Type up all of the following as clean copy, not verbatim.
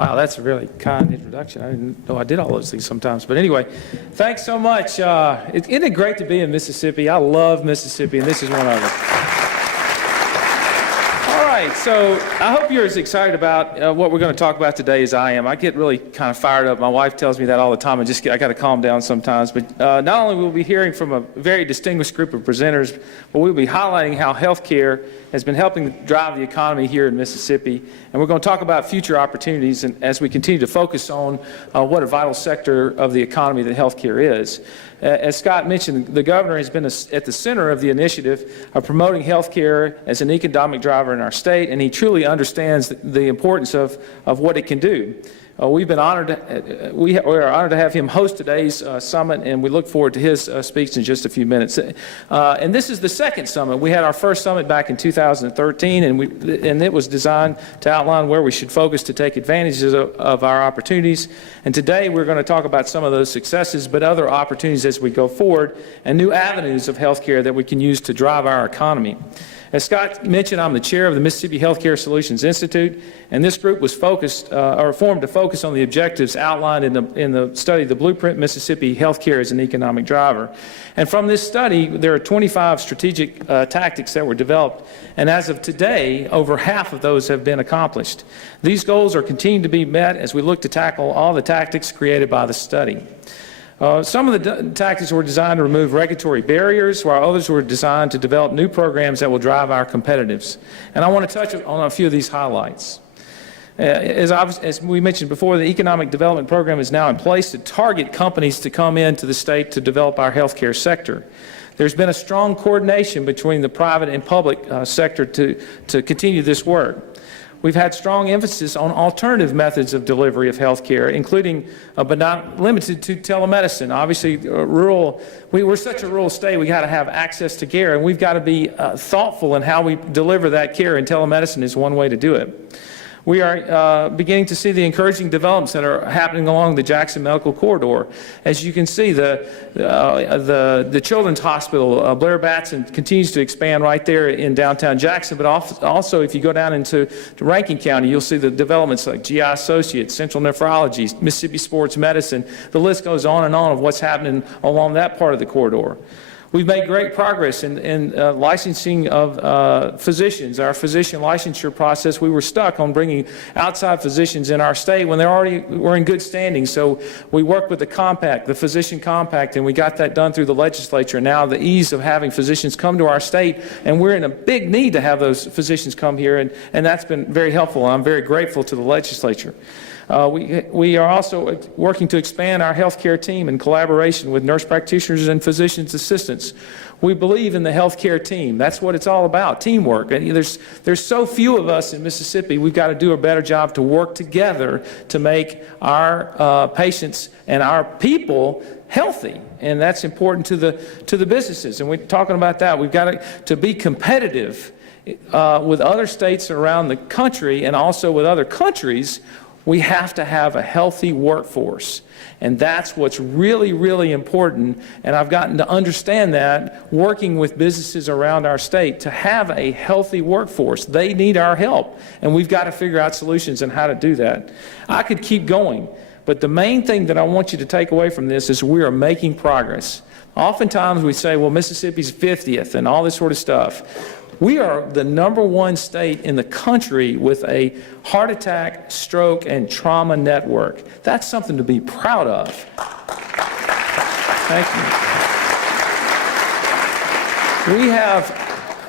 Wow, that's a really kind introduction. I didn't know I did all those things sometimes. But anyway, thanks so much. Isn't it great to be in Mississippi? I love Mississippi, and this is one of them. All right, so I hope you're as excited about what we're going to talk about today as I am. I get really kind of fired up. My wife tells me that all the time. I got to calm down sometimes. But not only will we be hearing from a very distinguished group of presenters, but we'll be highlighting how healthcare has been helping drive the economy here in Mississippi. And we're going to talk about future opportunities and as we continue to focus on what a vital sector of the economy that healthcare is. As Scott mentioned, the governor has been at the center of the initiative of promoting healthcare as an economic driver in our state, and he truly understands the importance of what it can do. We've been honored. We are honored to have him host today's summit, and we look forward to his speech in just a few minutes. And this is the second summit. We had our first summit back in 2013, and it was designed to outline where we should focus to take advantage of our opportunities. And today we're going to talk about some of those successes, but other opportunities as we go forward, and new avenues of healthcare that we can use to drive our economy. As Scott mentioned, I'm the chair of the Mississippi Healthcare Solutions Institute, and this group was formed to focus on the objectives outlined in the study, The Blueprint Mississippi Healthcare as an Economic Driver. And from this study, there are 25 strategic tactics that were developed, and as of today, over half of those have been accomplished. These goals are continuing to be met as we look to tackle all the tactics created by the study. Some of the tactics were designed to remove regulatory barriers, while others were designed to develop new programs that will drive our competitiveness. And I want to touch on a few of these highlights. As we mentioned before, the Economic Development Program is now in place to target companies to come into the state to develop our healthcare sector. There's been a strong coordination between the private and public sector to continue this work. We've had strong emphasis on alternative methods of delivery of health care, including, but not limited to, telemedicine. Obviously, we're such a rural state, we got to have access to care, and we've got to be thoughtful in how we deliver that care, and telemedicine is one way to do it. We are beginning to see the encouraging developments that are happening along the Jackson Medical Corridor. As you can see, the Children's Hospital, Blair Batson, continues to expand right there in downtown Jackson, but also if you go down into Rankin County, you'll see the developments like GI Associates, Central Nephrology, Mississippi Sports Medicine. The list goes on and on of what's happening along that part of the corridor. We've made great progress in licensing of physicians. Our physician licensure process, we were stuck on bringing outside physicians in our state when they already were in good standing. So we worked with the compact, the physician compact, and we got that done through the legislature. Now the ease of having physicians come to our state, and we're in a big need to have those physicians come here, and that's been very helpful. I'm very grateful to the legislature. We are also working to expand our healthcare team in collaboration with nurse practitioners and physicians assistants. We believe in the healthcare team. That's what it's all about, teamwork. And there's so few of us in Mississippi. We've got to do a better job to work together to make our patients and our people healthy, and that's important to the businesses. And we're talking about that. We've got to be competitive with other states around the country and also with other countries. We have to have a healthy workforce, and that's what's really, really important, and I've gotten to understand that working with businesses around our state to have a healthy workforce. They need our help, and we've got to figure out solutions on how to do that. I could keep going, but the main thing that I want you to take away from this is we are making progress. Oftentimes we say, well, Mississippi's 50th and all this sort of stuff. We are the #1 state in the country with a heart attack, stroke, and trauma network. That's something to be proud of. Thank you. We have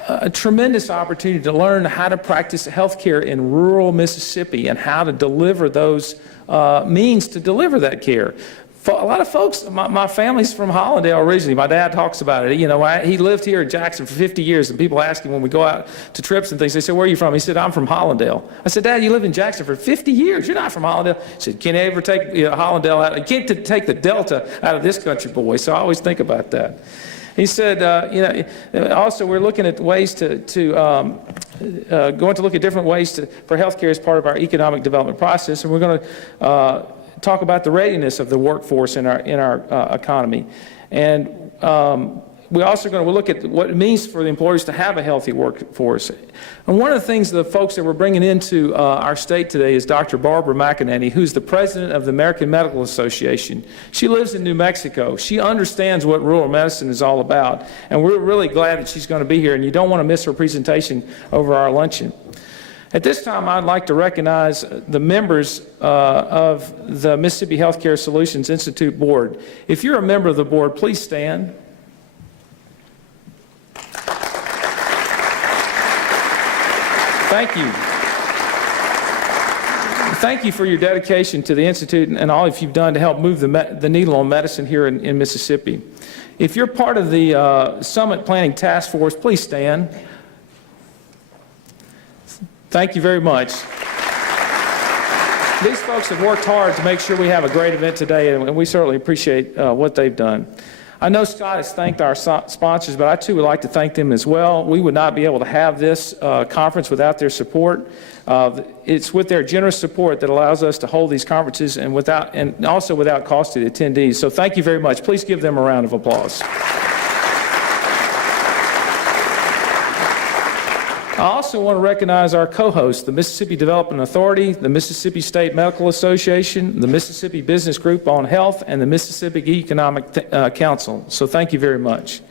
a tremendous opportunity to learn how to practice healthcare in rural Mississippi and how to deliver those means to deliver that care. For a lot of folks, my family's from Hollandale originally. My dad talks about it. You know, he lived here in Jackson for 50 years, and people ask him when we go out to trips and things, they say, where are you from? He said, I'm from Hollandale. I said, Dad, you lived in Jackson for 50 years. You're not from Hollandale. He said, can you ever take Hollandale out? You can't take the Delta out of this country, boy. So I always think about that. He said, also we're looking at ways going to look at different ways for healthcare as part of our economic development process, and we're going to talk about the readiness of the workforce in our economy. And we're also going to look at what it means for the employers to have a healthy workforce. And one of the things, the folks that we're bringing into our state today is Dr. Barbara McEnany, who's the president of the American Medical Association. She lives in New Mexico. She understands what rural medicine is all about, and we're really glad that she's going to be here, and you don't want to miss her presentation over our luncheon. At this time, I'd like to recognize the members of the Mississippi Healthcare Solutions Institute Board. If you're a member of the board, please stand. Thank you. Thank you for your dedication to the Institute and all that you've done to help move the needle on medicine here in Mississippi. If you're part of the Summit Planning Task Force, please stand. Thank you very much. These folks have worked hard to make sure we have a great event today, and we certainly appreciate what they've done. I know Scott has thanked our sponsors, but I too would like to thank them as well. We would not be able to have this conference without their support. It's with their generous support that allows us to hold these conferences and also without cost to the attendees. So thank you very much. Please give them a round of applause. I also want to recognize our co-hosts, the Mississippi Development Authority, the Mississippi State Medical Association, the Mississippi Business Group on Health, and the Mississippi Economic Council. So thank you very much.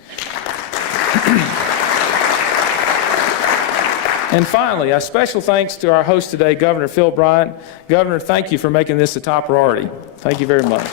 And finally, a special thanks to our host today, Governor Phil Bryant. Governor, thank you for making this a top priority. Thank you very much.